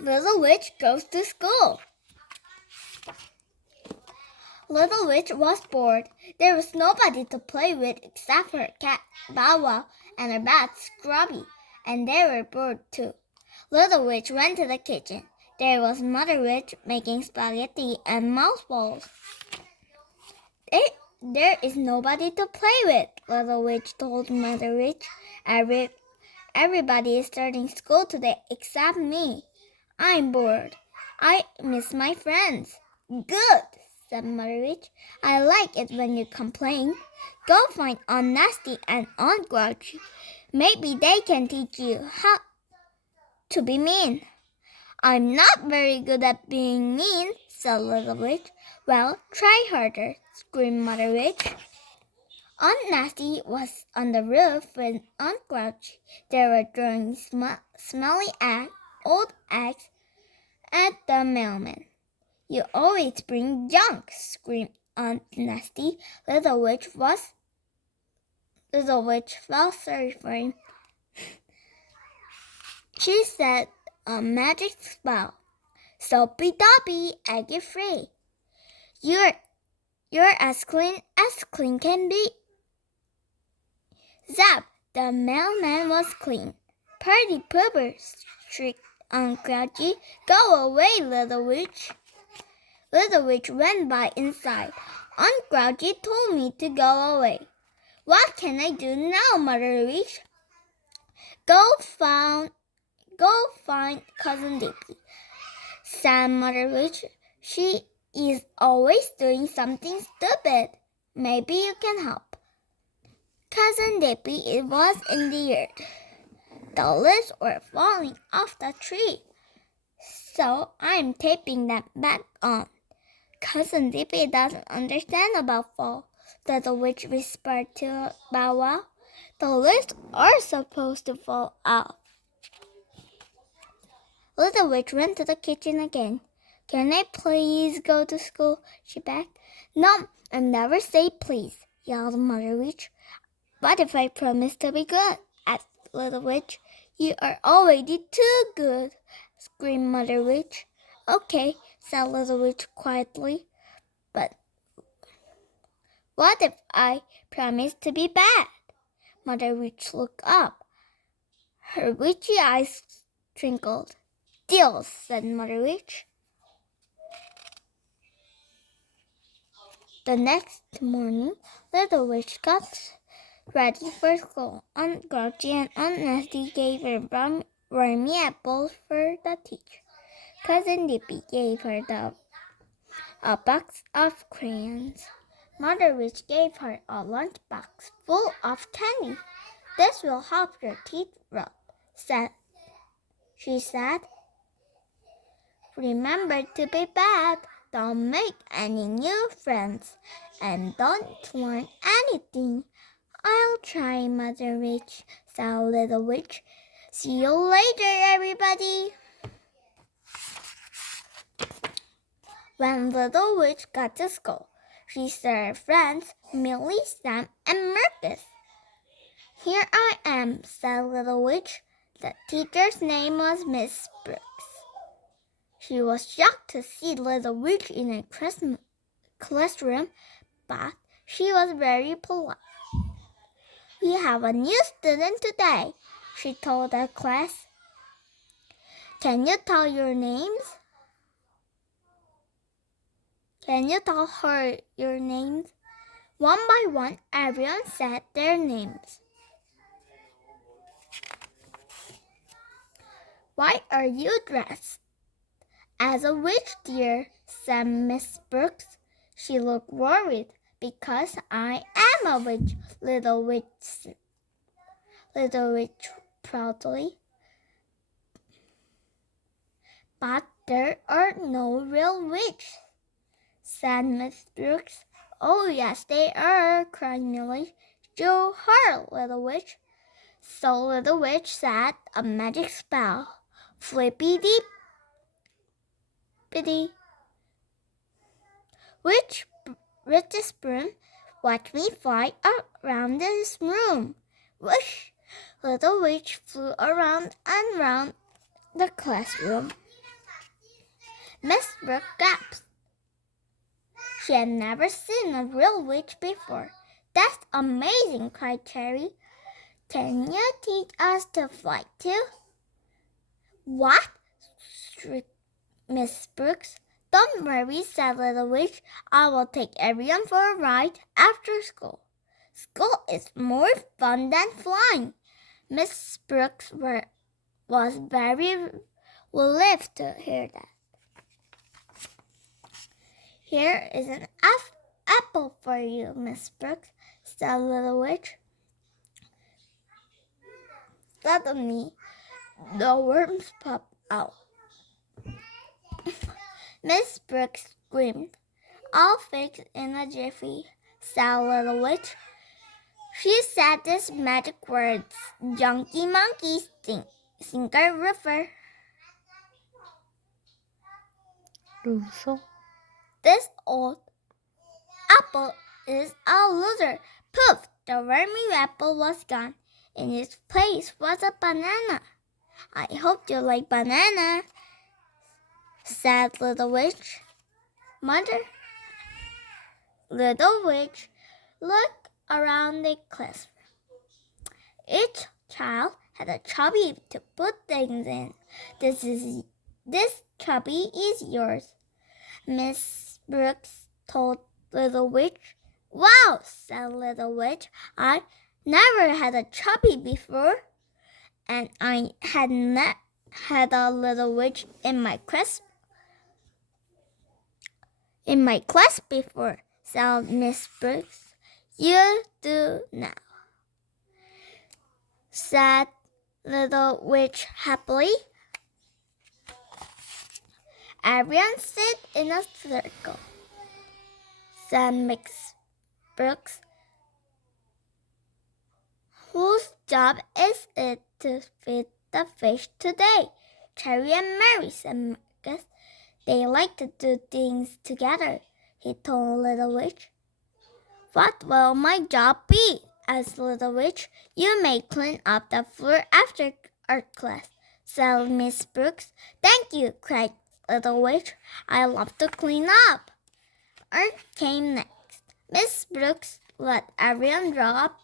Little Witch goes to school. Little Witch was bored. There was nobody to play with except her cat, Bow Wow, and her bat, Scrubby, and they were bored too. Little Witch went to the kitchen. There was Mother Witch making spaghetti and mouse balls. There is nobody to play with, Little Witch told Mother Witch. Everybody is starting school today except me. I'm bored. I miss my friends. Good, said Mother Witch. I like it when you complain. Go find Aunt Nasty and Aunt Grouchy. Maybe they can teach you how to be mean. I'm not very good at being mean, said Little Witch. Well, try harder, screamed Mother Witch. Aunt Nasty was on the roof with Aunt Grouchy. They were throwing smelly old eggs at the mailman. You always bring junk, screamed Aunt Nasty. Little Witch felt sorry for him. She said a magic spell. Soapy Dobby, eggy free. You're as clean can be. Zap! The mailman was clean. Party pooper, shrieked Aunt Grouchy. Go away, Little Witch. Little Witch went by inside. Aunt Grouchy told me to go away. What can I do now, Mother Witch? Go find Cousin Dippy, said Mother Witch. She is always doing something stupid. Maybe you can help. Cousin Dippy was in the yard. The leaves were falling off the tree, so I'm taping them back on. Cousin Dippy doesn't understand about fall, Little Witch whispered to Bow Wow. The leaves are supposed to fall off. Little Witch went to the kitchen again. Can I please go to school? She begged. No, and never say please, yelled Mother Witch. What if I promise to be good? Asked Little Witch. You are already too good, screamed Mother Witch. Okay, said Little Witch quietly. But what if I promise to be bad? Mother Witch looked up. Her witchy eyes twinkled. Deal, said Mother Witch. The next morning, Little Witch got ready for school. Aunt Grouchy and Aunt Nasty gave her wormy apples for the teacher. Cousin Dippy gave her a box of crayons. Mother Witch gave her a lunchbox full of candy. This will help your teeth rot, she said. Remember to be bad. Don't make any new friends. And don't learn anything. I'll try, Mother Witch, said Little Witch. See you later, everybody. When Little Witch got to school, she saw her friends, Millie, Sam, and Marcus. Here I am, said Little Witch. The teacher's name was Miss Brooks. She was shocked to see Little Witch in a classroom, but she was very polite. We have a new student today, she told the class. Can you tell your names? Can you tell her your names? One by one, everyone said their names. Why are you dressed as a witch, dear? Said Miss Brooks. She looked worried. Because I am a witch, Little Witch proudly. But there are no real witches, said Miss Brooks. Oh, yes, they are, cried Millie. Show her, Little Witch. So Little Witch said a magic spell. Flippy-dee-biddie. Witch's broom, watch me fly around this room. Whoosh! Little Witch flew around and round the classroom. Miss Brooks gasped. She had never seen a real witch before. That's amazing, cried Cherry. Can you teach us to fly too? What? Shrieked Miss Brooks. Don't worry, said Little Witch. I will take everyone for a ride after school. School is more fun than flying. Miss Brooks was very relieved to hear that. Here is an apple for you, Miss Brooks, said Little Witch. Suddenly, the worms popped out. Miss Brooks screamed. I'll fix it in a jiffy, said Little Witch. She said these magic words, Junky Monkey, Sinker River. This old apple is a loser. Poof! The wormy apple was gone. In its place was a banana. I hope you like banana, said Little Witch. Little Witch looked around the classroom. Each child had a chubby to put things in. This chubby is yours, Miss Brooks told Little Witch. Wow, said Little Witch. I never had a chubby before, and I had not had a Little Witch in my class before, said Miss Brooks. You do now, said Little Witch happily. Everyone sit in a circle, said Miss Brooks. Whose job is it to feed the fish today? Cherry and Mary, said Marcus. They like to do things together, he told Little Witch. What will my job be? Asked Little Witch. You may clean up the floor after art class, said Miss Brooks. Thank you, cried Little Witch. I love to clean up. Art came next. Miss Brooks let everyone draw up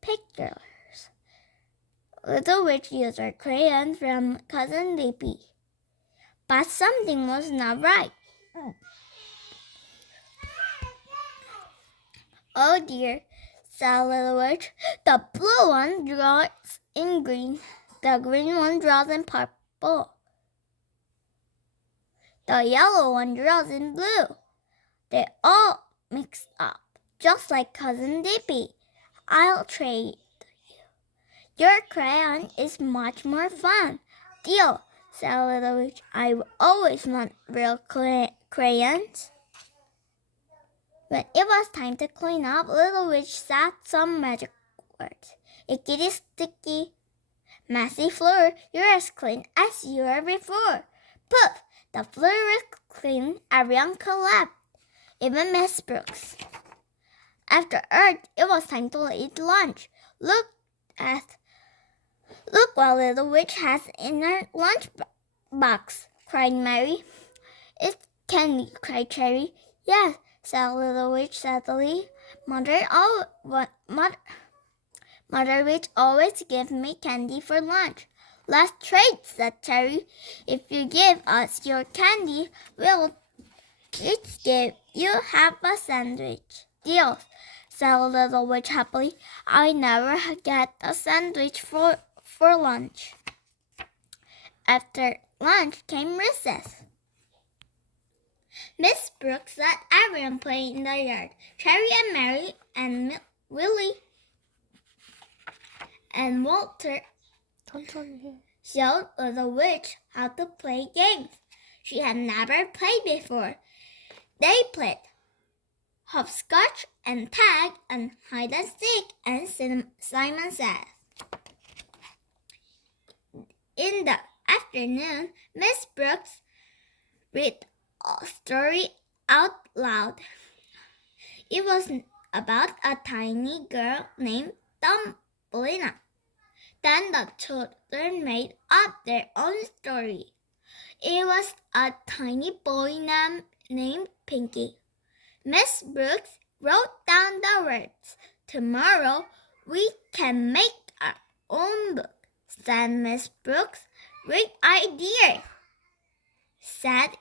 pictures. Little Witch used her crayon from Cousin Dippy. But something was not right. Oh dear, said Little Witch. The blue one draws in green. The green one draws in purple. The yellow one draws in blue. They're all mixed up, just like Cousin Dippy. I'll trade you. Your crayon is much more fun. Deal, said Little Witch. I always want real crayons. When it was time to clean up, Little Witch said some magic words. Ickety sticky, messy floor, you're as clean as you were before. Poof! The floor was clean, everyone collapsed, even Miss Brooks. After Earth, it was time to eat lunch. Look what Little Witch has in her lunch box, cried Mary. It's candy, cried Cherry. Yes, said Little Witch sadly. Mother Witch always gives me candy for lunch. Let's trade, said Cherry. If you give us your candy, we'll each give you half a sandwich. Deal, said Little Witch happily. I never get a sandwich for lunch. After lunch came recess. Miss Brooks let everyone play in the yard. Cherry and Mary and Willie and Walter showed Little Witch how to play games she had never played before. They played hopscotch and tag and hide and seek and Simon Says. In the afternoon, Miss Brooks read a story out loud. It was about a tiny girl named Thumbelina. Then the children made up their own story. It was a tiny boy named Pinky. Miss Brooks wrote down the words. "Tomorrow we can make our own book," said Miss Brooks. "Great idea," said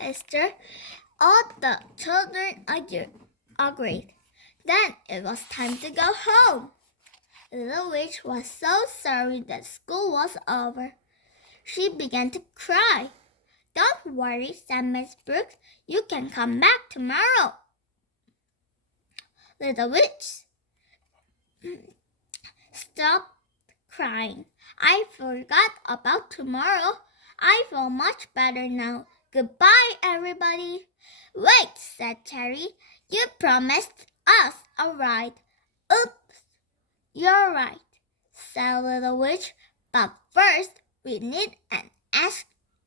Esther. All the children agreed. Then it was time to go home. Little Witch was so sorry that school was over. She began to cry. "Don't worry," said Miss Brooks. "You can come back tomorrow." Little Witch stopped crying. "I forgot about tomorrow. I feel much better now. Goodbye, everybody." "Wait," said Cherry. "You promised us a ride." "Oops, you're right," said Little Witch. "But first, we need an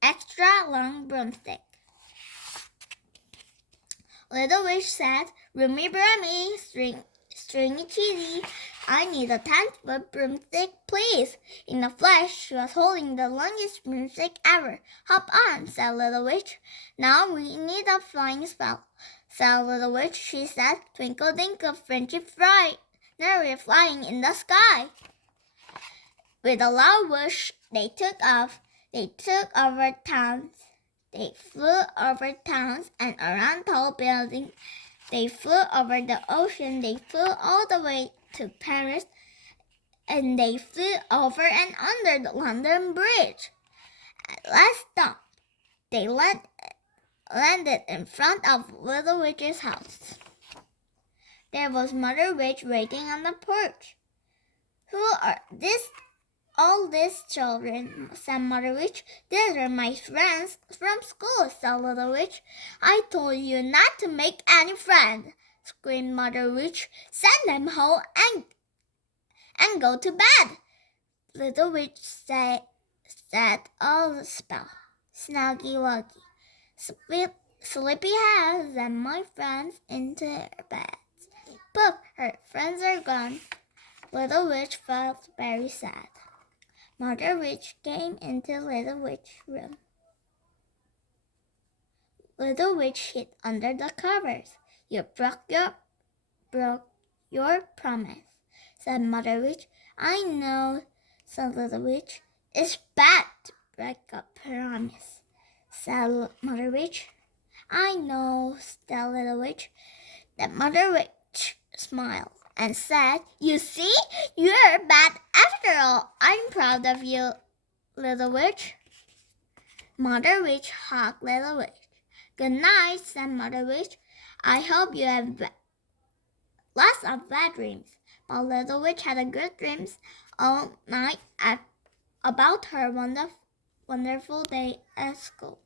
extra long broomstick." Little Witch said, "Roomy Broomy, stringy cheesy, I need a 10-foot broomstick, please." In the flesh, she was holding the longest broomstick ever. "Hop on," said Little Witch. "Now we need a flying spell," said Little Witch. She said, "Twinkle, twinkle, friendship fry. Now we're flying in the sky." With a loud whoosh, they took off. They took over towns. They flew over towns and around tall buildings. They flew over the ocean. They flew all the way to Paris. And they flew over and under the London Bridge. At last stop, they landed in front of Little Witch's house. There was Mother Witch waiting on the porch. "Who are all these children?" said Mother Witch. "These are my friends from school," said Little Witch. "I told you not to make any friends," screamed Mother Witch. "Send them home and go to bed." Little Witch said all the spell. Snuggy Wuggy, sleepyheads, and my friends into their beds. Poof, her friends are gone. Little Witch felt very sad. Mother Witch came into Little Witch's room. Little Witch hid under the covers. "You broke your promise," said Mother Witch. "I know," said Little Witch. "It's bad to break a promise," said Mother Witch. "I know," said Little Witch. Then Mother Witch smiled and said, "You see, you're bad after all. I'm proud of you, Little Witch." Mother Witch hugged Little Witch. "Good night," said Mother Witch. "I hope you have lots of bad dreams." But Little Witch had a good dreams all night about her wonderful day at school.